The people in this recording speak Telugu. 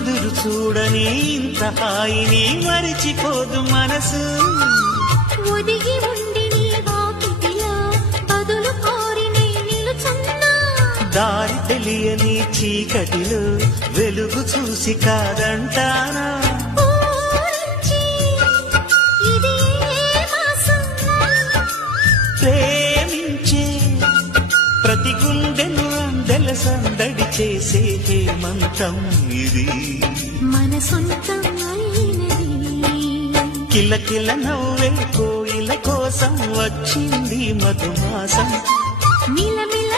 ఎదురు చూడని ఇంత హాయిని మరిచిపోదు మనసు ఒదిగి ఉండి నీ వాకిటిలో బదులు కోరి నీ నిలుచున్నా దారి తెలియని చీకటిలో వెలుగు చూసి కాదంటానా ప్రేమించే ప్రతి గుండెను అందెల సందడి చేసే హేమంతం ఇది మన సొంతం అయినది కిలకిల నవ్వే కోయిల కోసం వచ్చింది మధుమాసం మిలమిల